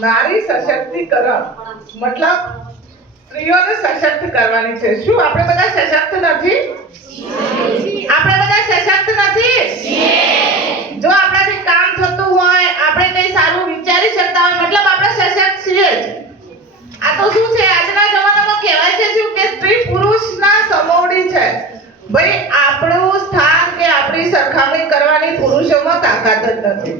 નારી સશક્તિકરણ મતલબ સ્ત્રીઓને સશક્ત કરવાની છે. શું આપણે બધા સશક્ત નથી? આપણે બધા સશક્ત નથી? જો આપણાથી કામ થતું હોય, આપણે કંઈ સારું વિચારી શકતા હોય, મતલબ આપણે સશક્ત છીએ જ. આ તો શું છે, આજના જમાનામાં કહેવાય છે શું કે સ્ત્રી પુરુષના સમોવડી છે. ભાઈ આપણું સ્થાન કે આપણી સરખામણી કરવાની પુરુષોમાં તાકાત જ નથી.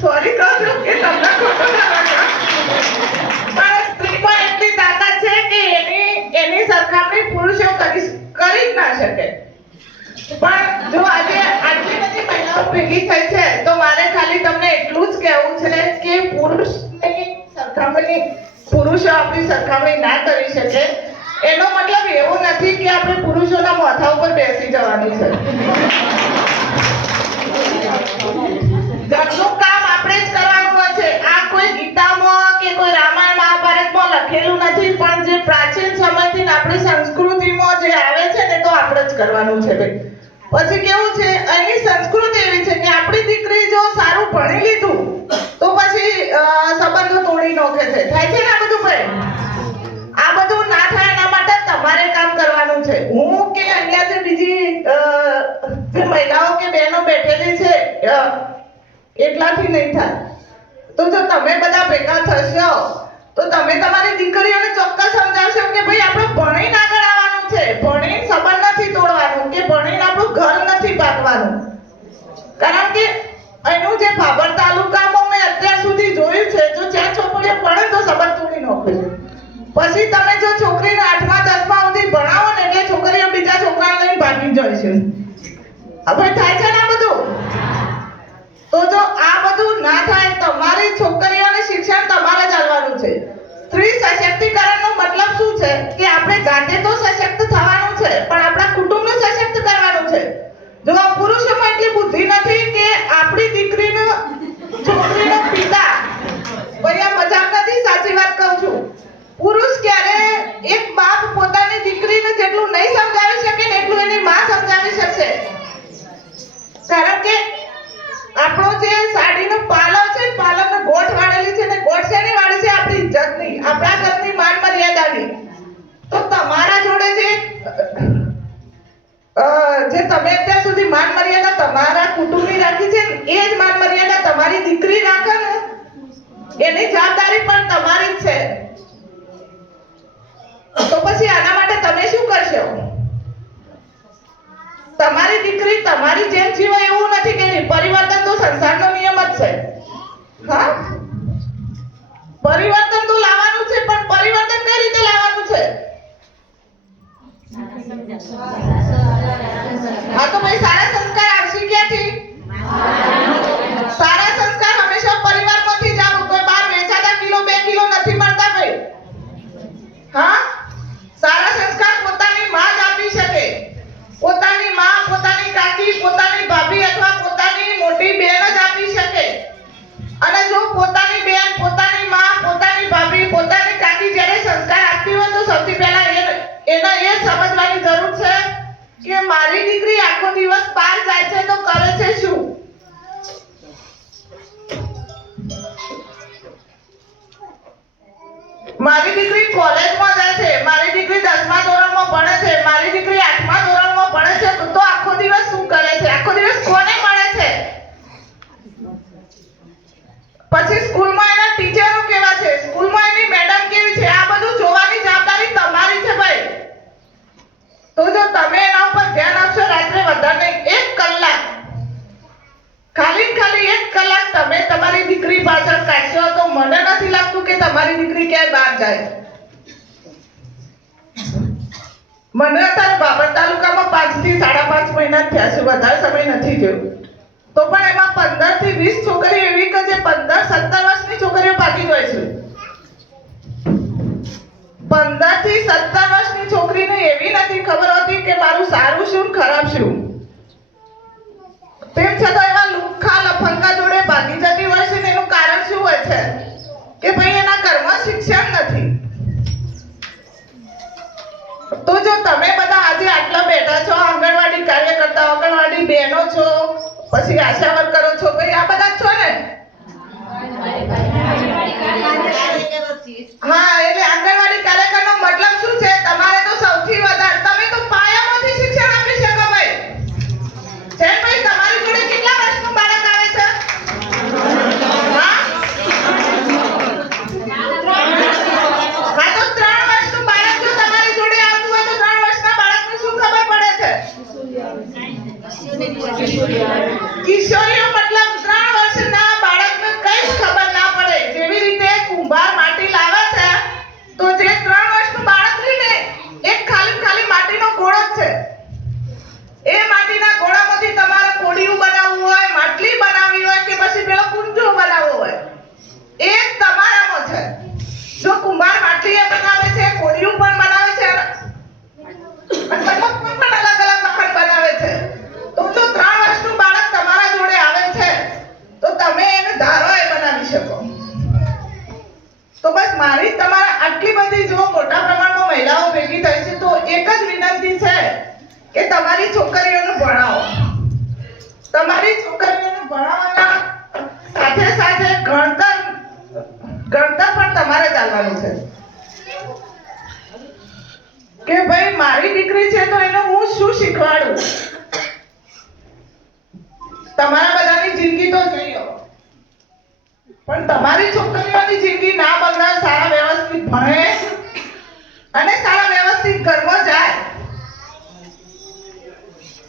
સોરી કહું છું કે તમને ખોટું ના લાગે, પણ સ્ત્રીમાં એટલી તાકાત છે કે એની સરખામણી પુરુષો કરી જ ના શકે. પણ જો આજે આટલી બધી મહિલાઓ ભેગી થઈ છે તો મારે ખાલી તમને એટલું જ કહેવું છે કે પુરુષો આપણી સરખામણી ના કરી શકે એનો મતલબ એવો નથી કે આપણે પુરુષોના માથા ઉપર બેસી જવાનું છે. ઘરનું કામ આપણે જ કરવાનું હોય છે. આ કોઈ ગીતામાં કે કોઈ રામાયણ મહાભારતમાં લખેલું નથી, પણ જે પ્રાચીન સમયથી આપણી સંસ્કૃતિમાં જે આવે છે ને તો આપણે જ કરવાનું છે ભાઈ. પછી કેવું છે, એની સંસ્કૃતિ એવી છે કે આપણી દીકરી જો સારું ભણી લીધું તો પછી સંબંધો તોડી નાખે છે. થાય છે ને આ બધું ભાઈ? આ બધું ના થાય એના માટે તમારે કામ કરવાનું છે. હું કે અહીંયા જે બીજી જે મહિલાઓ કે બહેનો બેઠેલી છે એટલાથી નહીં થાય. તો જો તમે બધા ભેગા થશો તો તમે તમારી દીકરીઓને ચોક્કસ સમજાવશો કે ભાઈ આપણે ભણીને આગળ આવવાનું છે, ભણીને સંબંધ નથી તોડવાનું, કે ભણીને આપણું ઘર નથી ભાગવાનું. કારણ કે એનું જે ભાભર તાલુકામાં મેં અત્યાર સુધી જોયું છે, જો 4 છોકરીઓ ભણે તો સંબંધ તોડી નાખે છે. પછી તમે જો છોકરીને 8મા 10મા સુધી ભણાવો ને એટલે છોકરીઓ બીજા છોકરાને લઈને ભાગી જાય છે. હવે થાય છે ને આ બધું? તો જો આ બધું ના થાય, તમારી છોકરીઓને શિક્ષણ તમારે જ આપવાનું છે. સ્ત્રી સશક્તિકરણનો મતલબ શું છે કે આપણે જાતે તો સશક્ત થવાનું છે, પણ આપણા કુટુંબને સશક્ત કરવાનું છે. જો આ પુરુષોમાં એટલી બુદ્ધિ નથી કે આપણી દીકરીનો છોકરીનો પિતા, ભાઈ આ મજાક નથી, સાચી વાત કહું છું. પુરુષ ક્યારે એક બાપ પોતાની દીકરીને જેટલું નહીં સમજાવી શકે ને એટલું એની માં સમજાવી શકશે. કારણ કે આપણો જે સાડીનો પાલો છે, પાલોને ગોઠ વાળેલી છે ને ગોઠ શેની વાળી છે? આપણી ઇજ્જતની, આપણા ઘરની માન મર્યાદાની. તો તમારા જોડે જે તમે અત્યાર સુધી માન મર્યાદા તમારા કુટુંબની રાખી છે ને એ જ માન મર્યાદા તમારી દીકરી રાખે ને એની જવાબદારી પણ તમારી જ છે. તો પછી આના માટે તમે શું કરશો? તમારી દીકરી તમારી જેમ જીવે એવું નથી કે પરિવર્તન તો સંસારનો નિયમ જ છે. હા, પરિવર્તન તો લાવવાનું છે, પણ પરિવર્તન કઈ રીતે લાવવાનું છે? હા તો ભાઈ સારા સંસ્કાર આવશે ક્યાંથી? સારા સંસ્કાર હંમેશા પરિવારમાંથી જ આવે. કોઈ બહાર વેચાતા કિલો 2 કિલો નથી મળતા ભાઈ. હા, સારા સંસ્કાર પોતાની માં જ આપી શકે. પોતાની માં, પોતાની કાકી, પોતાની ભાભી અથવા પોતાની મોટી બહેન જ આપી શકે. અને જો પોતાની બહેન, પોતાની માં, પોતાની ભાભી, પોતાની કાકી જ્યારે સંસ્કાર આપતી હોય તો સૌથી પહેલા એને એ સમજવાની જરૂર છે કે મારી દીકરી આખો દિવસ બહાર જાય છે તો કરે છે શું? મારી દીકરી કોલેજમાં જાય છે, મારી દીકરી 10મા ધોરણમાં ભણે છે, મારી દીકરી 8મા ધોરણમાં ભણે છે, તો આખો દિવસ શું કરે છે? આખો દિવસ કોને મળે છે? પછી સ્કૂલમાં એના ટીચરો કેવા છે, સ્કૂલમાં એની મેડમ કેવી છે, આ બધું જોવાની જવાબદારી તમારી છે ભાઈ. તો જો તમે એના ઉપર ધ્યાન આપશો, રાત્રે વધારે 1 કલાક, ખાલી 1 કલાક તમે તમારી દીકરી પાછળ કાઢશો તો મને નથી લાગતું કે તમારી દીકરી ક્યાંય બહાર જાય. મને અત્યારે ભાભર તાલુકામાં 5 થી 5.5 મહિના થયા છે, વધારે સમય નથી થયો. તો પણ એમાં 15 થી 20 છોકરીઓ એવી કે જે 15-17 વર્ષની છોકરીઓ ભાગી જાય છે. 15 થી 17 વર્ષની છોકરીને એવી નથી ખબર હોતી કે મારું સારું શું ખરાબ શું. તેમ છતાં એવા લુખ્ખા લફંગા જોડે ભાગી જતી હોય છે. એનું કારણ શું હોય છે કે ભાઈ એના ઘરમાં શિક્ષણ નથી. તો જો તમે બધા આજે આટલા બેઠા છો, આંગણવાડી કાર્યકર્તાઓ, આંગણવાડી બહેનો પછી આશા વર્કરો છો ભાઈ, આ બધા જ છો ને? હા, એટલે આંગણવાડી કાર્યકરનો મતલબ શું છે? તમારે તો સૌથી વધારે તમે તો પાયામાંથી શિક્ષણ આપી શકો ભાઈ. છે ભાઈ, તમારી જોડે કેટલા વર્ષનું બાળક આવે છે? હા, તો 3 વર્ષનું બાળક જો તમારી જોડે આવતું હોય તો 3 વર્ષના બાળકને શું ખબર પડે છે? કિશોરીઓ મતલબ 3 વર્ષના બાળકને કઈ જ ખબર ના પડે. જેવી રીતે કુંભાર માટી લાવે છે તો જે 3 વર્ષનું બાળક રહીને એક ખાલી માટીનો ગોળો જ છે. એ માટીના ગોળામાંથી તમારે કોડિયું બનાવવું હોય, માટલી બનાવવી હોય કે પછી પેલો કુંજો બનાવવો હોય, એ તમારામાં છે. જો કુંભાર માટલીએ બનાવે છે, કોડિયું પણ બનાવે છે, મતલબ કોઈ પણ અલગ અલગ વાહન બનાવે છે, તો જો 3 વર્ષનું બાળક તમારા જોડે આવે છે તો તમે એને ધારો એ બનાવી શકો. તો બસ મારી તમારા આટલી બધી જો મોટા પ્રમાણમાં મહિલાઓ ભેગી થઈ છે તો એક જ વિનંતી છે કે તમારી છોકરીઓને ભણાવો. તમારી છોકરીઓને ભણાવવાના સાથે સાથે ગણતર પણ તમારે ચાલવાનું છે કે ભાઈ મારી દીકરી છે તો એને હું શું શીખવાડું. તમારા બધાની જિંદગી તો જોઈએ પણ તમારી છોકરીઓની જિંદગી ના બગડાય, સારા વ્યવસ્થિત ભણે અને સારા વ્યવસ્થિત ઘરમાં જાય.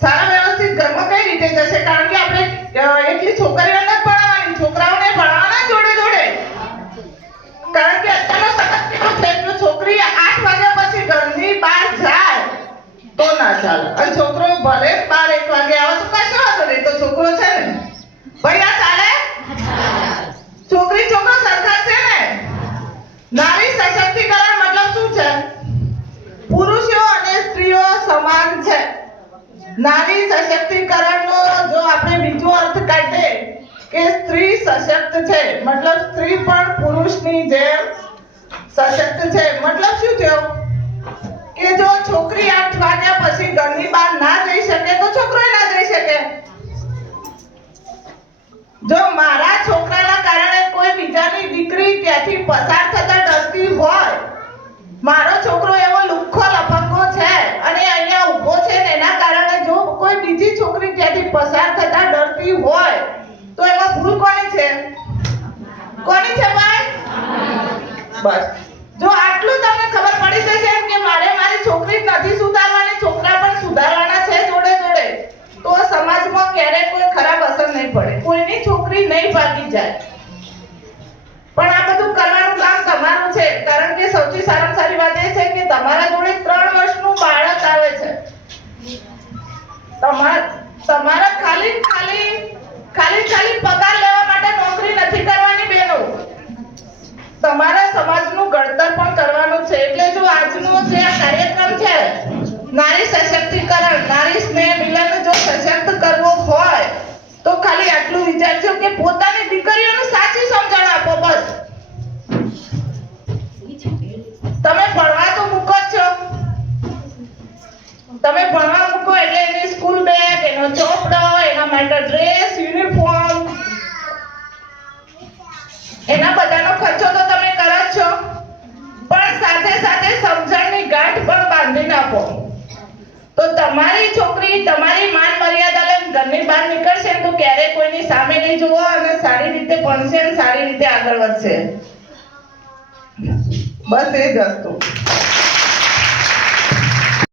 સારા વ્યવસ્થિત ઘરમાં કઈ રીતે જશે? કારણ કે આપણે એટલી છોકરીઓને જ ભણાવવાની, છોકરાઓને ભણાવવાના જોડે જોડે. કારણ કે અત્યારનો સમય કેવો છે, જો છોકરી 8 વાગ્યા પછી ઘરની બહાર જાય તો ના ચાલે, અને છોકરો ભલે 12-1 વાગે આવે તો કશો વાંધો નહીં, તો છોકરો છે ને ભાઈ, આ ચાલે? છોકરી છોકરો સરખા છે ને? નારી સશક્તિકરણ મતલબ શું છે? પુરુષો અને સ્ત્રીઓ સમાન છે. નારી સશક્તિકરણનો જો આપણે બીજો અર્થ કાઢીએ કે સ્ત્રી સશક્ત છે, મતલબ સ્ત્રી પણ પુરુષની જેમ સશક્ત છે. મતલબ શું થયો કે જો છોકરી 8 વાગ્યા પછી ઘરની બહાર ના જઈ શકે તો છોકરો ના જઈ શકે. જો મારા છોકરાના કારણે કોઈ બીજાની દીકરી ત્યાંથી પસાર થતા ડરતી હોય, મારો છોકરો એવો લુખ્ખો લફંગો છે અને અહીંયા ઊભો છે ને એના કારણે જો કોઈ બીજી છોકરી ત્યાંથી પસાર થતા ડરતી હોય તો એમાં ભૂલ કોની છે? કોની છે ભાઈ? બસ જો આટલું તમને ખબર પડી જશે કે મારે મારી છોકરી નથી સુધારવાની, છોકરા પણ સુધારવાના છે જોડે જોડે, તો સમાજમાં ક્યારેય કોઈ ખરાબ અસર નહીં પડે, કોઈની છોકરી નહીં ભાગી જાય. પણ આ બધું કરવાનું કામ તમારું છે. કારણ કે સૌથી સારામાં સારી વાત એ છે કે તમારા જોડે 3 વર્ષનું બાળક આવે છે. તમારા ખાલી પગાર લેવા માટે નોકરી નથી કરવાની બહેનો, તમારા સમાજનું ઘડતર પણ કરવાનું છે. એટલે જો આજનો જે આ કાર્યક્રમ છે નારી સશક્તિકરણ, નારી સ્નેહ મિલન જો સશક્ત કરવો હોય તો ખાલી આટલું વિચારજો કે પોતાની દીકરીઓને સાચી સમજણ આપો. બસ તમે ભણવા તો મૂકો જ છો, તમે ભણવા મૂકો એટલે એની સ્કૂલ બેગ, એનો ચોપડો, એના માટે ડ્રેસ, યુનિફોર્મ, એના બધાનો ખર્ચો તો તમે કરો જ છો, પણ સાથે સાથે સમજણની ગાંઠ પણ બાંધીને આપો. તો તમારી છોકરી તમારી માન મર્યાદા લઈને ઘરની બહાર નીકળશે તો ક્યારેય કોઈની સામે નહીં જોવો અને સારી રીતે ભણશે અને સારી રીતે આગળ વધશે. બસ એ જ વસ્તુ.